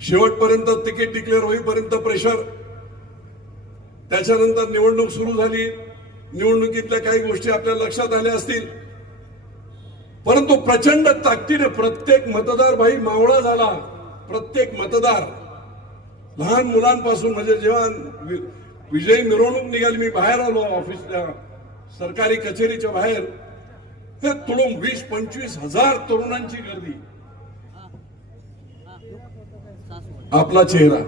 शेवटपर्यंत ticket declare होईपर्यंत pressure त्याच्यानंतर निवडणूक सुरू झाली. निवडणुकीतल्या काही गोष्टी आपल्या लक्षात आल्या असतील. परंतु प्रचंड ताकदीने प्रत्येक मतदार भाई मावळा झाला. प्रत्येक मतदार. लहान मुलांपासून म्हणजे जेव्हा वि- विजयी मिरवणूक निघाली मी बाहेर आलो ऑफिसच्या सरकारी कचेरीच्या बाहेर. हे तुडून वीस पंचवीस हजार तरुणांची गर्दी. आपला चेहरा.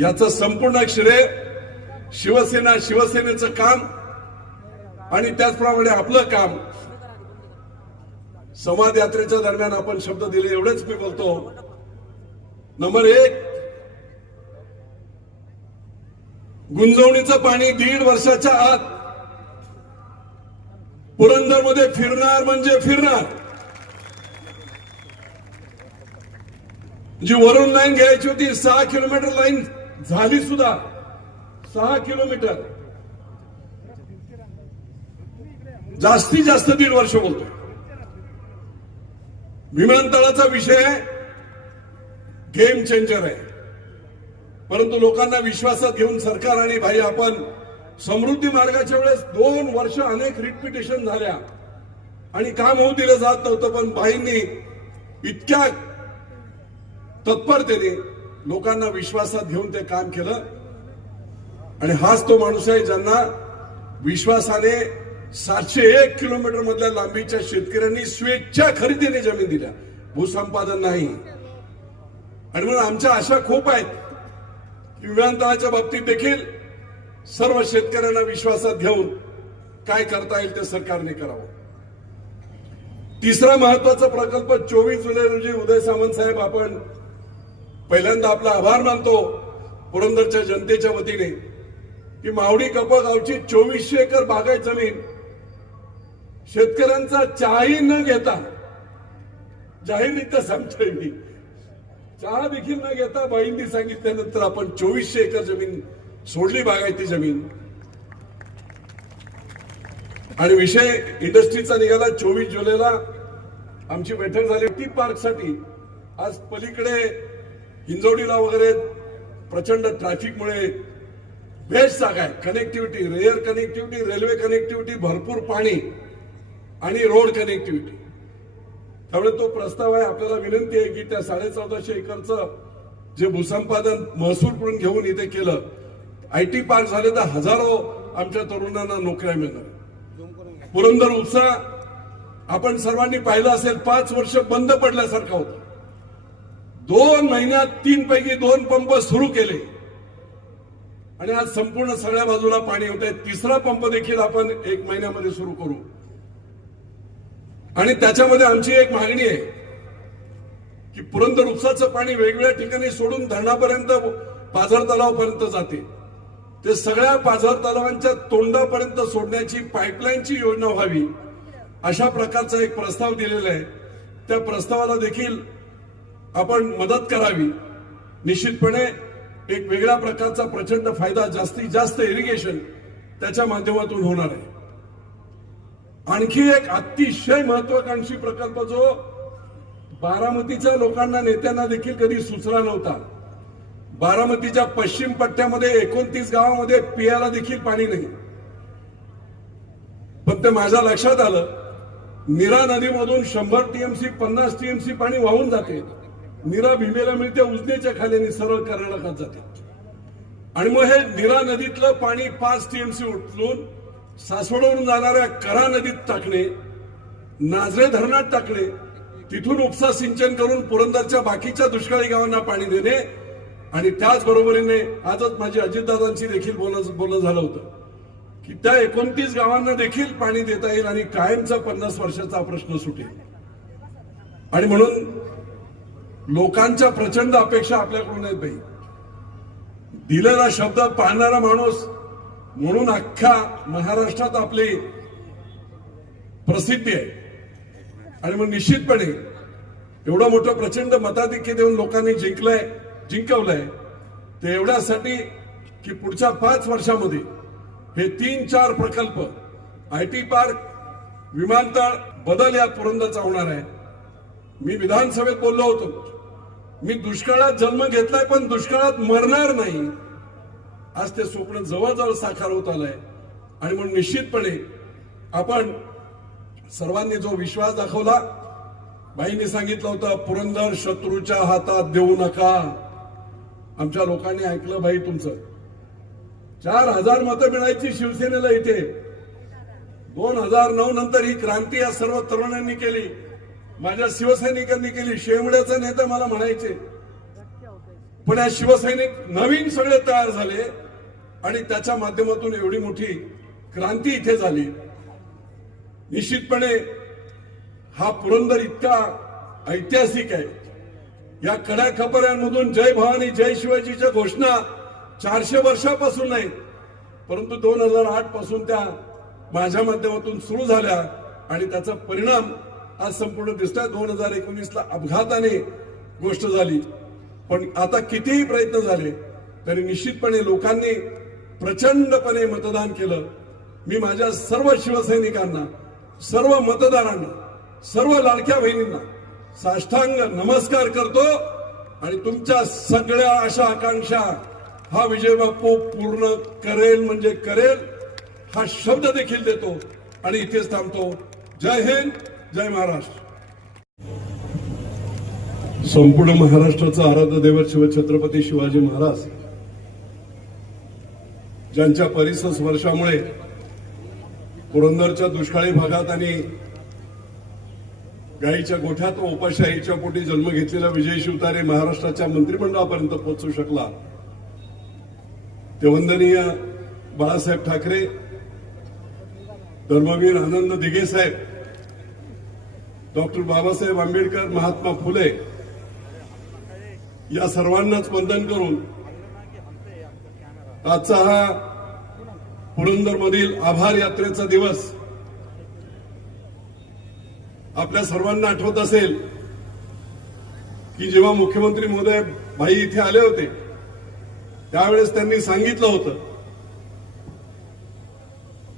याचं संपूर्ण श्रेय शिवसेना शिवसेनेचं काम आणि त्याचप्रमाणे आपलं काम. संवाद यात्रेच्या दरम्यान आपण शब्द दिले एवढेच मी बोलतो. नंबर एक गुंजवणीचं पाणी दीड वर्षाच्या आत पुरंदरमध्ये फिरणार म्हणजे फिरणार. जी वरून लाईन घ्यायची होती सहा किलोमीटर लाईन झाली सुद्धा. सहा किलोमीटर. जास्तीत जास्त दीड वर्ष बोलतोय. विमानतळाचा विषय गेम चेंजर आहे. परंतु लोकांना विश्वासात घेऊन सरकार आणि भाई आपण समृद्धी मार्गाच्या वेळेस दोन वर्ष अनेक रिपिटेशन झाल्या. आणि काम होऊ दिलं जात नव्हतं पण भाईंनी इतक्या तत्परतेने लोकांना विश्वासात घेऊन ते काम केलं. आणि हाच तो माणूस आहे ज्यांना विश्वासाने सातशे एक किलोमीटर मधल्या लांबीच्या शेतकऱ्यांनी स्वेच्छा खरेदीने जमीन दिल्या. भूसंपादन नाही. आणि म्हणून आमच्या आशा खूप आहेत की विमानतळाच्या बाबतीत देखील सर्व शेतकऱ्यांना विश्वासात घेऊन काय करता येईल ते सरकारने करावं. तिसरा महत्त्वाचा प्रकल्प चोवीस जुलै रोजी उदय सामंत साहेब आपण पहिल्यांदा आपला आभार मानतो पुरंदरच्या जनतेच्या वतीने की मावडी कपगावची चोवीसशे एकर बागाय जमीन शेतकऱ्यांचा चहाही न घेता जाहीररित्या सांगतोय मी चहा देखील न घेता बाईंनी सांगितल्यानंतर आपण चोवीसशे एकर जमीन सोडली बागायती जमीन. आणि विषय इंडस्ट्रीचा निघाला चोवीस जुलैला आमची बैठक झाली टी पार्कसाठी आज पलीकडे हिंजवडीला वगैरे प्रचंड ट्रॅफिकमुळे बेस्ट जागा आहे. कनेक्टिव्हिटी रेअर कनेक्टिव्हिटी रेल्वे कनेक्टिव्हिटी भरपूर पाणी आणि रोड कनेक्टिव्हिटी त्यामुळे तो प्रस्ताव आहे. आपल्याला विनंती आहे की त्या साडे चौदाशे एकरचं जे भूसंपादन महसूल म्हणून घेऊन इथे केलं आय टी पार्क झाले तर हजारो आमच्या तरुणांना नोकऱ्या मिळणार. पुरंदर उपसा आपण सर्वांनी पाहिलं असेल पाच वर्ष बंद पडल्यासारखा होता. दोन महिन्यात तीन पैकी दोन पंप सुरू केले. आणि आज संपूर्ण सगळ्या बाजूला पाणी होत आहे तिसरा पंप देखील आपण एक महिन्यामध्ये सुरू करू. आणि त्याच्यामध्ये आमची एक मागणी आहे की पुरंदर उपसाचं पाणी वेगवेगळ्या ठिकाणी सोडून धरणापर्यंत पाझर तलावापर्यंत जाते. ते सगळ्या पाझर तलावांच्या तोंडापर्यंत सोडण्याची पाईपलाईनची योजना व्हावी अशा प्रकारचा एक प्रस्ताव दिलेला आहे. त्या प्रस्तावाला देखील आपण मदत करावी. निश्चितपणे एक वेगळ्या प्रकारचा प्रचंड फायदा जास्तीत जास्त इरिगेशन त्याच्या माध्यमातून होणार आहे. आणखी एक अतिशय महत्वाकांक्षी प्रकल्प जो बारामतीच्या लोकांना नेत्यांना देखील कधी सुचला नव्हता. बारामतीच्या पश्चिम पट्ट्यामध्ये एकोणतीस गावामध्ये पियाला देखील पाणी नाही. पण ते माझ्या लक्षात आलं नीरा नदीमधून शंभर टीएमसी पन्नास टीएमसी पाणी वाहून जाते. निरा भीमेला मिळते उजनेच्या खाली सरळ कर्नाटकात जाते. आणि मग हे निरा नदीतलं पाणी पाच टीएमसी उचलून सासवडवरून जाणाऱ्या करा नदीत टाकणे नाझरे धरणात टाकणे तिथून उपसा सिंचन करून पुरंदरच्या बाकीच्या दुष्काळी गावांना पाणी देणे आणि त्याच बरोबरीने आजच माझी अजितदादांशी देखील बोलणं बोलणं झालं होतं की त्या एकोणतीस गावांना देखील पाणी देता येईल आणि कायमचा पन्नास वर्षाचा प्रश्न सुटेल. आणि म्हणून लोकांच्या प्रचंड अपेक्षा आपल्याकडून आहेत बाई. दिलेला शब्द पाळणारा माणूस म्हणून अख्ख्या महाराष्ट्रात आपली प्रसिद्धी आहे. आणि मग निश्चितपणे एवढं मोठं प्रचंड मताधिक्य देऊन लोकांनी जिंकलंय जिंकवलंय ते एवढ्यासाठी की पुढच्या पाच वर्षामध्ये हे तीन चार प्रकल्प आय टी पार्क विमानतळ बदल या पुरंदरचा होणार आहे. मी विधानसभेत बोललो होतो. मी दुष्काळात जन्म घेतलाय पण दुष्काळात मरणार नाही. आज ते स्वप्न जवळजवळ साकार होत आलंय. आणि म्हणून निश्चितपणे आपण सर्वांनी जो विश्वास दाखवला बाईंनी सांगितलं होतं पुरंदर शत्रूच्या हातात देऊ नका. आमच्या लोकांनी ऐकलं बाई तुमचं. चार हजार मतं मिळायची शिवसेनेला इथे. दोन हजार नऊ नंतर ही क्रांती या सर्व तरुणांनी केली. माझ्या शिवसैनिकांनी केली. शेवड्याचे नेता मला म्हणायचे. पण या शिवसैनिक नवीन सगळे तयार झाले आणि त्याच्या माध्यमातून एवढी मोठी क्रांती इथे झाली. निश्चितपणे हा पुरंदर इतका ऐतिहासिक आहे. या कड्या खपऱ्यांमधून जय भवानी जय शिवाजीच्या घोषणा चारशे वर्षापासून नाही परंतु दोन हजार आठपासून त्या माझ्या माध्यमातून सुरू झाल्या आणि त्याचा परिणाम आज संपूर्ण दिसतोय दोन हजार एकोणीसला अपघाताने गोष्ट झाली. पण आता कितीही प्रयत्न झाले तरी निश्चितपणे लोकांनी प्रचंडपणे मतदान केलं. मी माझ्या सर्व शिवसैनिकांना सर्व मतदारांना सर्व लाडक्या बहिणींना साष्टांग नमस्कार करतो आणि तुमच्या सगळ्या आशा आकांक्षा हा विजय बापू पूर्ण करेल म्हणजे करेल हा शब्द देखील देतो आणि इथेच थांबतो. जय हिंद. जय महाराष्ट्र. संपूर्ण महाराष्ट्राचा आराध्य दैवत शिवछत्रपती शिवाजी महाराज ज्यांच्या परिसर वर्षामुळे पुरंदरच्या दुष्काळी भागात आणि गाईच्या गोठ्यात व उपाशाहीच्या पोटी जन्म घेतलेला विजय शिवतारे महाराष्ट्राच्या मंत्रिमंडळापर्यंत पोहोचू शकला. ते वंदनीय बाळासाहेब ठाकरे धर्मवीर आनंद दिघे साहेब डॉक्टर बाबासाहेब आंबेडकर महात्मा फुले या सर्वांनाच वंदन करून आजचा हा पुरंदर मधील आभार यात्रेचा दिवस आपल्या सर्वांना आठवत असेल की जेव्हा मुख्यमंत्री महोदय भाई इथे आले होते त्यावेळेस त्यांनी सांगितलं होतं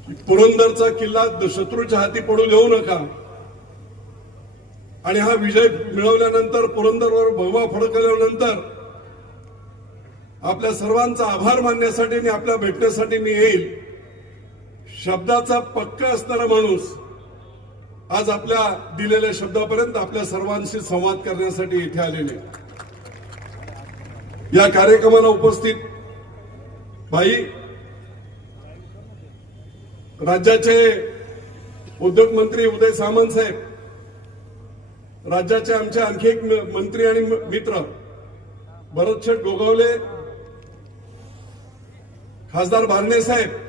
की पुरंदरचा किल्ला शत्रूच्या हाती पडू देऊ नका. आणि हा विजय मिळवल्यानंतर पुरंदरवर भगवा फडकल्यानंतर आपल्या सर्वांचा आभार मानण्यासाठी आणि आपल्या भेटण्यासाठी मी येईल. शब्दाचा पक्का असणारा माणूस आज आपल्या दिलेल्या शब्दापर्यंत आपल्या सर्वांशी संवाद करण्यासाठी इथे आलेले या कार्यक्रमाला उपस्थित भाई राज्याचे उद्योग मंत्री उदय सामंत साहेब राज्याचे आमचे आणखी एक मंत्री आणि मित्र भरत शेठ गोगावले खासदार भारणे साहेब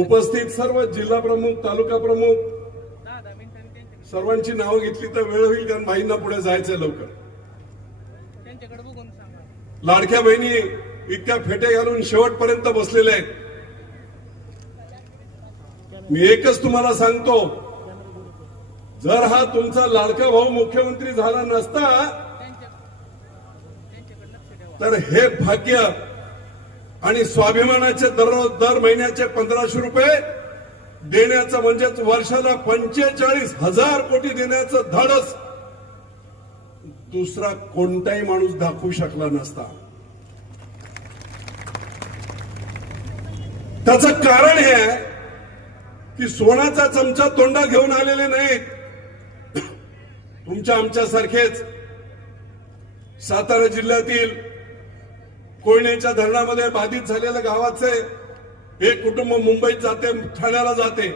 उपस्थित सर्व जिल्हा प्रमुख तालुका प्रमुख सर्वांची नावं घेतली तर वेळ होईल कारण भाईंना पुढे जायचंय लवकर. लाडक्या बहिणी इतक्या फेटे घालून शेवटपर्यंत बसलेल्या आहेत. मी एकच तुम्हाला सांगतो जर हा तुमचा लाडका भाऊ मुख्यमंत्री झाला नसता तर हे भाग्य आणि स्वाभिमानाचे दररोज दर महिन्याचे पंधराशे रुपये देण्याचं म्हणजेच वर्षाला पंचेचाळीस हजार कोटी देण्याचं धाडस दुसरा कोणताही माणूस दाखवू शकला नसता. त्याचं कारण हे आहे की सोन्याचा चमचा तोंडा घेऊन आलेले नाहीत. तुमच्या आमच्यासारखेच सातारा जिल्ह्यातील कोयनेच्या धरणामध्ये बाधित झालेल्या गावाचे एक कुटुंब मुंबईत जाते ठाण्याला जाते.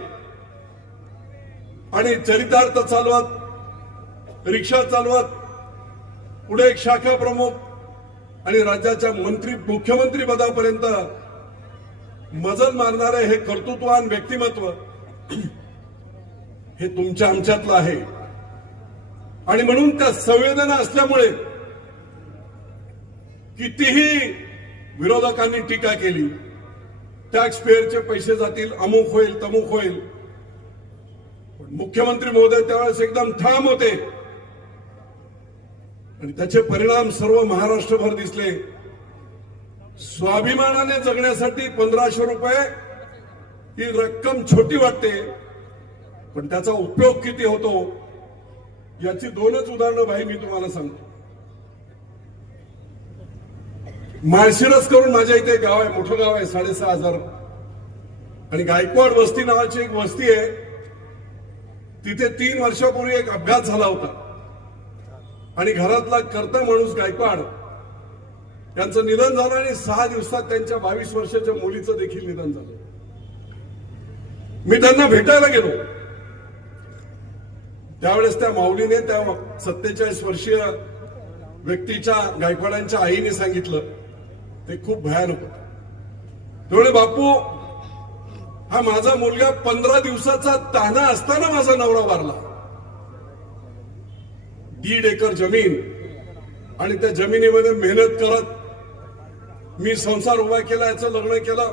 आणि चरितार्थ चालवत रिक्षा चालवत पुढे एक शाखा प्रमुख आणि राज्याच्या मंत्री मुख्यमंत्री पदापर्यंत मजल मारणारे हे कर्तृत्वान व्यक्तिमत्व हे तुमच्या आमच्यातलं आहे. आणि म्हणून त्या संवेदना असल्यामुळे कितीही विरोधकांनी टीका केली टॅक्स पेअरचे पैसे जातील अमुक होईल तमुक होईल. पण मुख्यमंत्री महोदय त्यावेळेस एकदम ठाम होते. आणि त्याचे परिणाम सर्व महाराष्ट्रभर दिसले. स्वाभिमानाने जगण्यासाठी पंधराशे रुपये ही रक्कम छोटी वाटते पण त्याचा उपयोग किती होतो? याची दोनच उदाहरणं भाई मी तुम्हाला सांगतो. माळशिरस करून माझ्या इथे गाव आहे मोठं गाव आहे साडेसहा हजार. आणि गायकवाड वस्ती नावाची एक वस्ती आहे. तिथे तीन वर्षापूर्वी एक अपघात झाला होता. आणि घरातला कर्ता माणूस गायकवाड यांचं निधन झालं आणि सहा दिवसात त्यांच्या बावीस वर्षाच्या मुलीचं देखील निधन झालं. मी त्यांना भेटायला गेलो. त्यावेळेस त्या माऊलीने त्या सत्तेचाळीस वर्षीय व्यक्तीच्या गायकवाडांच्या आईने सांगितलं. ते खूप भयानक होत. त्यामुळे बापू हा माझा मुलगा पंधरा दिवसाचा ताना असताना माझा नवरा वारला. दीड एकर जमीन आणि त्या जमिनीमध्ये मेहनत करत मी संसार उभा केला याचं लग्न केलं.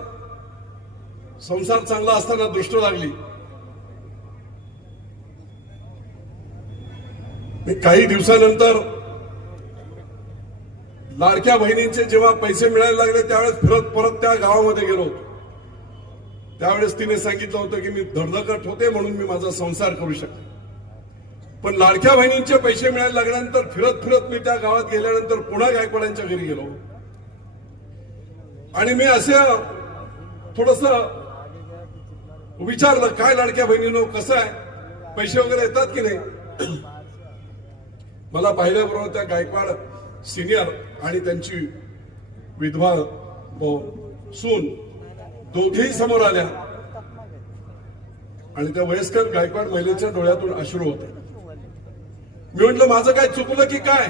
संसार चांगला असताना दृष्ट लागली. मी काही दिवसानंतर लाडक्या बहिणींचे जेव्हा पैसे मिळायला लागले त्यावेळेस फिरत परत त्या गावामध्ये गेलो होतो. त्यावेळेस तिने सांगितलं होतं की मी धडधकट होते म्हणून मी माझा संसार करू शकते. पण लाडक्या बहिणींचे पैसे मिळायला लागल्यानंतर फिरत फिरत मी त्या गावात गेल्यानंतर पुन्हा गायकवाडांच्या घरी गेलो. आणि मी असे थोडस विचारलं काय लाडक्या बहिणीनो कसं आहे? पैसे वगैरे येतात की नाही? मला पाहिल्याबरोबर त्या गायकवाड सिनियर आणि त्यांची विधवा सून दोघेही समोर आल्या. आणि त्या वयस्कर गायकवाड महिलेच्या डोळ्यातून अश्रू होते. मी म्हंटल माझं काय चुकलं की काय?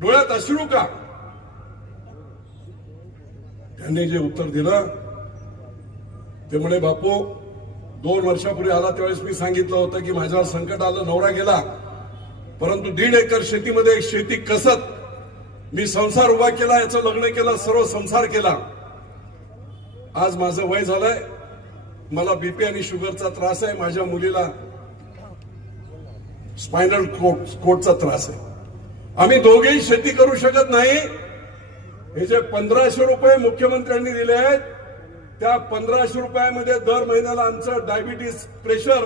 डोळ्यात अश्रू का? त्यांनी जे उत्तर दिलं ते म्हणे बापू दोन वर्षापूर्वी आला त्यावेळेस मी सांगितलं होतं की माझ्यावर संकट आलं नवरा गेला. परंतु दीड एकर शेतीमध्ये शेती कसत? मी संसार उभा केला याचं लग्न केलं सर्व संसार केला. आज माझं वय झालंय. मला बीपी आणि शुगरचा त्रास आहे. माझ्या मुलीला स्पायनल कोट कोटचा त्रास आहे. आम्ही दोघेही शेती करू शकत नाही. हे जे पंधराशे रुपये मुख्यमंत्र्यांनी दिले आहेत त्या पंधराशे रुपयामध्ये दर महिन्याला आमचं डायबिटीस प्रेशर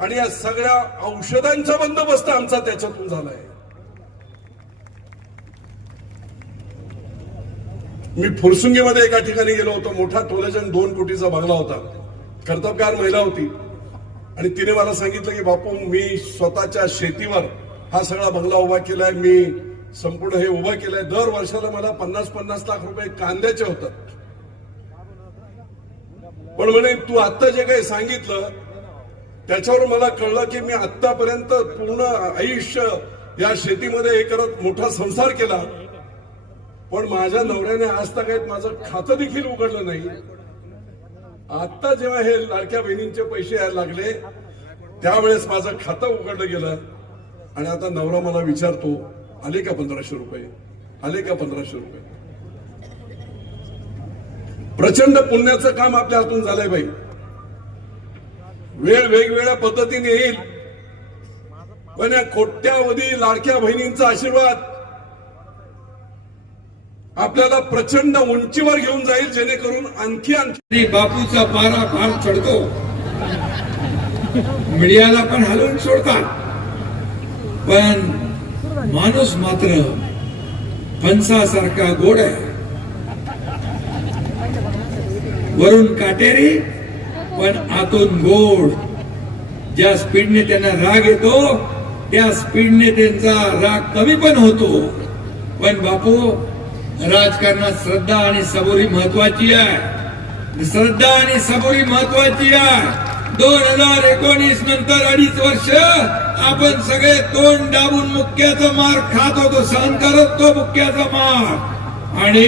आणि या सगळ्या औषधांचा बंदोबस्त आमचा त्याच्यातून झालाय. मी फुरसुंगीमध्ये एका ठिकाणी गेलो होतो. मोठा टोलेजन दोन कोटीचा बंगला होता. कर्तबगार महिला होती. आणि तिने मला सांगितलं की बापू मी स्वतःच्या शेतीवर हा सगळा बंगला उभा केलाय. मी संपूर्ण हे उभं केलंय. दर वर्षाला मला पन्नास पन्नास लाख रुपये कांद्याचे होतात. पण म्हणे तू आता जे काही सांगितलं त्याच्यावर मला कळलं की मी आतापर्यंत पूर्ण आयुष्य या शेतीमध्ये हे करत मोठा संसार केला. पण माझ्या नवऱ्याने आज तक माझं खातं देखील उघडलं नाही. आता जेव्हा हे लाडक्या बहिणींचे पैसे यायला लागले त्यावेळेस माझं खातं उघडलं गेलं. आणि आता नवरा मला विचारतो आले का पंधराशे रुपये? आले का पंधराशे रुपये? प्रचंड पुण्याचं काम आपल्या हातून झालंय बाई. वेळ वेगवेगळ्या पद्धतीने येईल. पण या कोट्यावधी लाडक्या बहिणींचा आशीर्वाद आपल्याला प्रचंड उंचीवर घेऊन जाईल जेणेकरून आणखी आणखी बापूचा पारा फार चढतो. मीडियाला पण हलवून सोडतात. पण माणूस मात्र फणसासारखा गोड आहे. वरून काटेरी पण आतून गोड ज्या स्पीडने त्यांना राग येतो त्या स्पीडने त्यांचा राग कमी पण होतो. पण बापू राजकारणात श्रद्धा आणि सबुरी महत्वाची आहे. श्रद्धा आणि सबुरी महत्वाची आहे. दोन हजार एकोणीस नंतर अडीच वर्ष आपण सगळे तोंड दाबून मुक्क्याचा मार खात होतो सहन करत तो मुक्क्याचा मार. आणि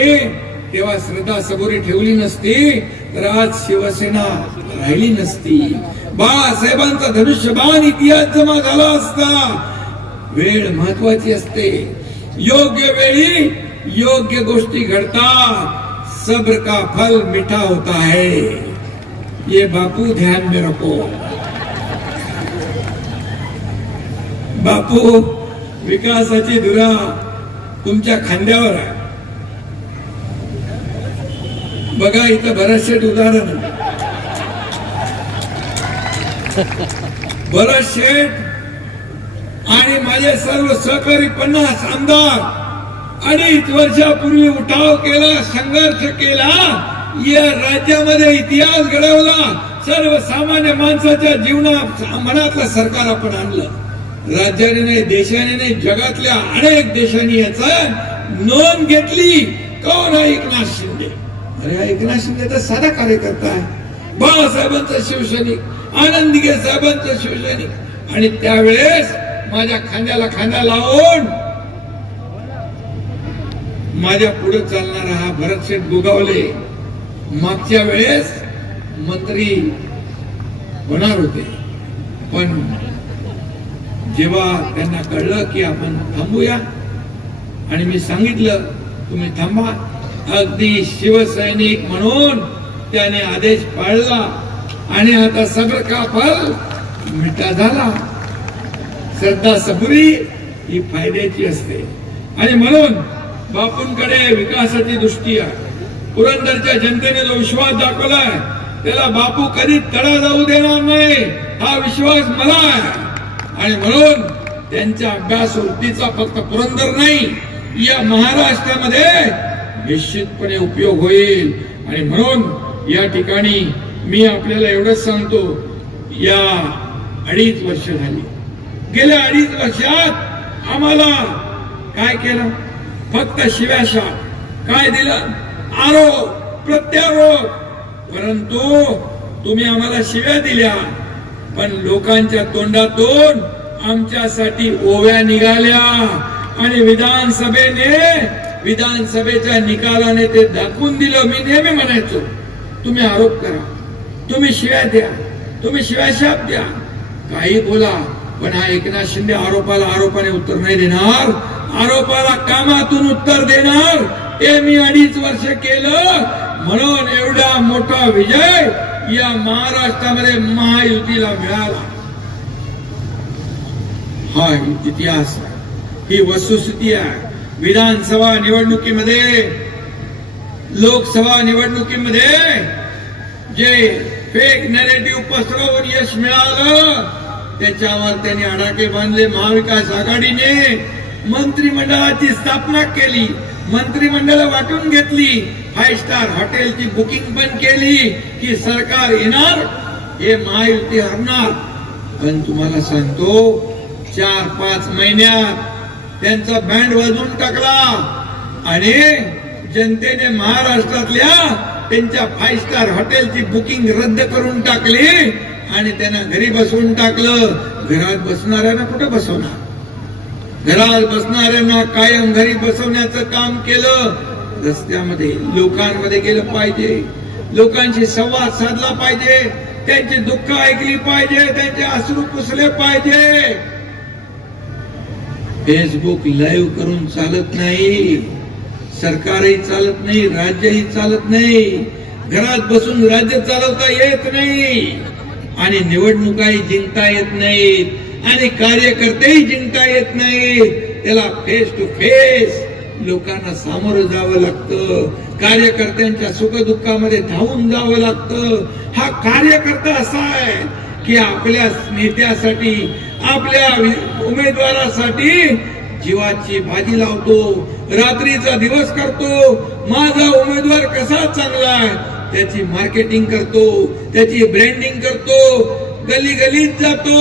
तेव्हा श्रद्धा सबुरी ठेवली नसती तर आज शिवसेना राहिली नसती. बाळासाहेबांचा धनुष्यबाण इतिहास जमा झाला असता. वेळ महत्वाची असते. योग्य वेळी योग्य गोष्टी घडतात. सब्र का फल मीठा होता है. ये बापू ध्यान में रखो. बापू विकासाची धुरा तुमच्या खांद्यावर आहे. बघा इथं बरेचसे उदाहरण. आहे. भरत शेठ आणि माझे सर्व सहकारी पन्नास आमदार. अडीच वर्षापूर्वी उठाव केला संघर्ष केला. या राज्यामध्ये इतिहास घडवला. सर्वसामान्य माणसाच्या जीवनात मनातलं सरकार आपण आणलं. राज्याने नाही देशाने नाही जगातल्या अनेक देशांनी याचा नोंद घेतली. कोण आहे शिंदे? अरे एकनाथ शिंदे तर साधा कार्यकर्ता आहे. बाळासाहेबांचा शिवसैनिक आनंदगे साहेबांचा शिवसैनिक. आणि त्यावेळेस माझ्या खांद्याला खांदा लावून माझ्या पुढे चालणारा हा भरतशेठ गोगावले मागच्या वेळेस मंत्री होणार होते. पण जेव्हा त्यांना कळलं की आपण थांबूया आणि मी सांगितलं तुम्ही थांबा अगदी शिवसैनिक म्हणून त्याने आदेश पाळला. आणि आता सबर का फल मिठा झाला. श्रद्धा सबुरी ही फायद्याची असते. आणि म्हणून बापूंकडे विकासाची दृष्टी आहे. पुरंदरच्या जनतेने जो विश्वास दाखवलाय त्याला बापू कधी तडा जाऊ देणार नाही हा विश्वास मला आहे. आणि म्हणून त्यांच्या अभ्यास वृत्तीचा फक्त पुरंदर नाही या महाराष्ट्रामध्ये निश्चितपणे उपयोग होईल. आणि म्हणून या ठिकाणी मी आपल्याला एवढंच सांगतो या अडीच वर्ष झाली. गेल्या अडीच वर्षात आम्हाला काय केलं? फक्त शिव्याशा काय दिलं? आरोप प्रत्यारोप. परंतु तुम्ही आम्हाला शिव्या दिल्या पण लोकांच्या तोंडातून आमच्यासाठी ओव्या निघाल्या. आणि विधानसभेने विधानसभेच्या निकालाने ते दाखवून दिलं. मी नेहमी म्हणायचो तुम्ही आरोप करा. तुम्ही शिव्या द्या. तुम्ही शिव्याशाप द्या. काही बोला पण हा एकनाथ शिंदे आरोपाला आरोपाने उत्तर नाही देणार. आरोपाला कामातून उत्तर देणार. हे मी अडीच वर्ष केलं. म्हणून एवढा मोठा विजय या महाराष्ट्रामध्ये महायुतीला मिळाला. हा इतिहास ही वस्तुस्थिती आहे. विधानसभा निवडणुकीमध्ये लोकसभा निवडणुकीमध्ये जे फेक नेरेटिव्ह पसरवून यश मिळालं त्याच्यावर त्यांनी आडाके बांधले. महाविकास आघाडीने मंत्रिमंडळाची स्थापना केली. मंत्रिमंडळ वाटून घेतली. फाय स्टार हॉटेलची बुकिंग पण केली की सरकार येणार हे महायुती हरणार. पण तुम्हाला सांगतो चार पाच महिन्यात त्यांचा बँड वाजवून टाकला. आणि जनतेने महाराष्ट्रातल्या त्यांच्या फाय स्टार हॉटेलची बुकिंग रद्द करून टाकली आणि त्यांना घरी बसवून टाकलं. घरात बसणाऱ्यांना कुठे बसवणार? घरात बसणाऱ्यांना कायम घरी बसवण्याचं काम केलं. रस्त्यामध्ये लोकांमध्ये गेलं पाहिजे. लोकांशी संवाद साधला पाहिजे. त्यांची दुःख ऐकली पाहिजे. त्यांचे अश्रू पुसले पाहिजे. फेसबुक लाईव्ह करून चालत नाही. सरकारही चालत नाही राज्यही चालत नाही. घरात बसून राज्य चालवता येत नाही. आणि निवडणुकाही जिंकता येत नाहीत. आणि कार्यकर्तेही जिंकता येत नाहीत. त्याला फेस टू फेस लोकांना सामोरं जावं लागतं. कार्यकर्त्यांच्या सुखदुःखामध्ये धावून जावं लागतं. हा कार्यकर्ता असा आहे की आपल्या नेत्यासाठी आपल्या उमेदवारासाठी जीवाची भाजी लावतो रात्रीचा दिवस करतो. माझा उमेदवार कसा चांगला आहे त्याची मार्केटिंग करतो त्याची ब्रँडिंग करतो. गली गलीत जातो.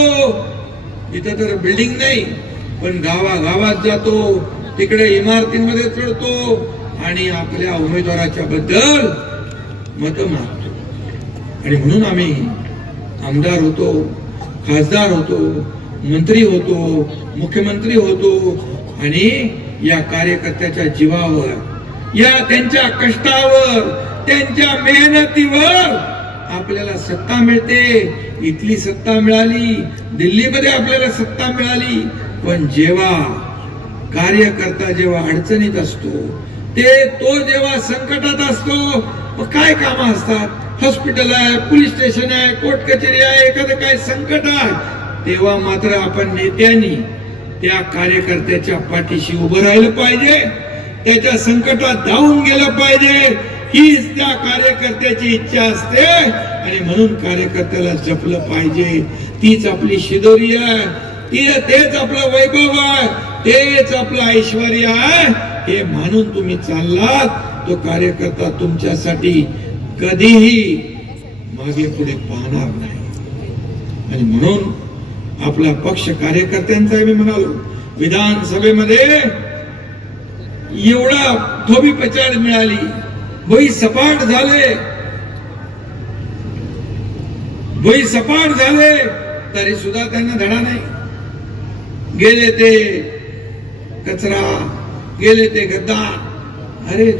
इथं तर बिल्डिंग नाही पण गावागावात जातो. तिकडे इमारतींमध्ये चढतो आणि आपल्या उमेदवाराच्या बद्दल मत मागतो. आणि म्हणून आम्ही आमदार होतो खासदार होतो. मंत्री होतो मुख्यमंत्री होतो आणि या कार्यकर्त्याच्या जीवावर या त्यांच्या कष्टावर त्यांच्या मेहनतीवर आपल्याला सत्ता मिळते. इथली सत्ता मिळाली दिल्लीमध्ये आपल्याला सत्ता मिळाली. पण जेव्हा कार्यकर्ता जेव्हा अडचणीत असतो ते तो जेव्हा संकटात असतो काय कामं असतात? हॉस्पिटल आहे पोलीस स्टेशन आहे कोर्ट कचेरी आहे एखादं काय संकट आहे तेव्हा मात्र आपण नेत्यांनी त्या कार्यकर्त्याच्या पाठीशी उभं राहिलं पाहिजे. त्याच्या संकटात धावून गेलं पाहिजे. हीच त्या कार्यकर्त्याची इच्छा असते. आणि म्हणून कार्यकर्त्याला जपलं पाहिजे. तीच आपली शिदोरी आहे. ती तेच आपलं वैभव आहे. तेच आपलं ऐश्वर आहे. हे मानून तुम्ही चाललात. तो कार्यकर्ता तुमच्यासाठी कधीही मागे पुढे पाहणार नाही. आणि म्हणून आपला पक्ष कार्यकर्त्यांचा मी म्हणालो. विधानसभेमध्ये एवढा धोबी पचाड मिळाली. भई सपाट झाले. भई सपाट झाले. तरी सुद्धा त्यांना धडा नाही. गेले ते कचरा गेले ते गद्दार. अरे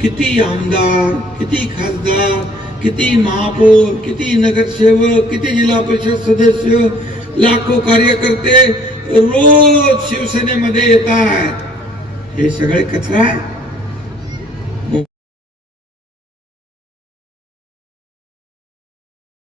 किती आमदार किती खासदार किती महापौर किती नगरसेवक किती जिल्हा परिषद सदस्य लाखो कार्यकर्ते रोज शिवसेनेमध्ये येत आहेत. हे सगळे कचरा आहे.